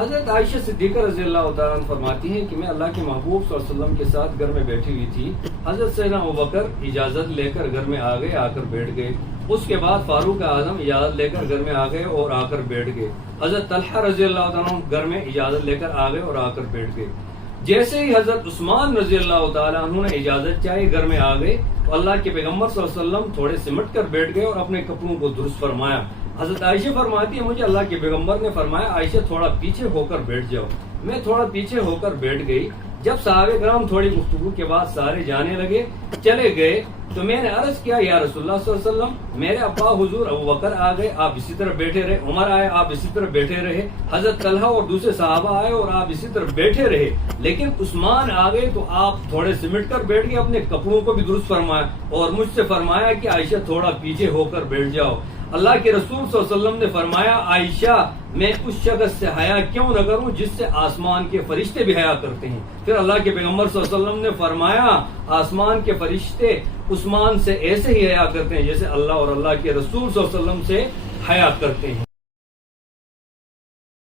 حضرت عائشہ صدیقہ رضی اللہ تعالیٰ عنہ فرماتی ہیں کہ میں اللہ کے محبوب صلی اللہ علیہ وسلم کے ساتھ گھر میں بیٹھی ہوئی تھی. حضرت سیدنا ابوبکر اجازت لے کر گھر میں آ گئے, آ کر بیٹھ گئے. اس کے بعد فاروق اعظم اجازت لے کر گھر میں آ گئے اور آ کر بیٹھ گئے. حضرت طلحہ رضی اللہ تعالیٰ عنہ گھر میں اجازت لے کر آ گئے اور آ کر بیٹھ گئے. جیسے ہی حضرت عثمان رضی اللہ تعالیٰ عنہ نے اجازت چاہی گھر میں آ گئے تو اللہ کے پیغمبر صلی اللہ علیہ وسلم تھوڑے سمٹ کر بیٹھ گئے اور اپنے کپڑوں کو درست فرمایا. حضرت عائشہ فرماتی ہے مجھے اللہ کے پیغمبر نے فرمایا عائشہ تھوڑا پیچھے ہو کر بیٹھ جاؤ. میں تھوڑا پیچھے ہو کر بیٹھ گئی. جب صحابہ کرام تھوڑی گفتگو کے بعد سارے جانے لگے چلے گئے تو میں نے عرض کیا یا رسول اللہ صلی اللہ علیہ وسلم میرے ابا حضور ابوبکر آ گئے آپ اسی طرح بیٹھے رہے, عمر آئے آپ اسی طرح بیٹھے رہے, حضرت طلحہ اور دوسرے صحابہ آئے اور آپ اسی طرح بیٹھے رہے, لیکن عثمان آ گئے تو آپ تھوڑے سمٹ کر بیٹھ گئے, اپنے کپڑوں کو بھی درست فرمایا اور مجھ سے فرمایا کہ عائشہ تھوڑا پیچھے ہو کر بیٹھ جاؤ. اللہ کے رسول صلی اللہ علیہ وسلم نے فرمایا عائشہ میں اس شخص سے حیا کیوں نہ کروں جس سے آسمان کے فرشتے بھی حیا کرتے ہیں. پھر اللہ کے پیغمبر صلی اللہ علیہ وسلم نے فرمایا آسمان کے فرشتے عثمان سے ایسے ہی حیا کرتے ہیں جیسے اللہ اور اللہ کے رسول صلی اللہ علیہ وسلم سے حیا کرتے ہیں.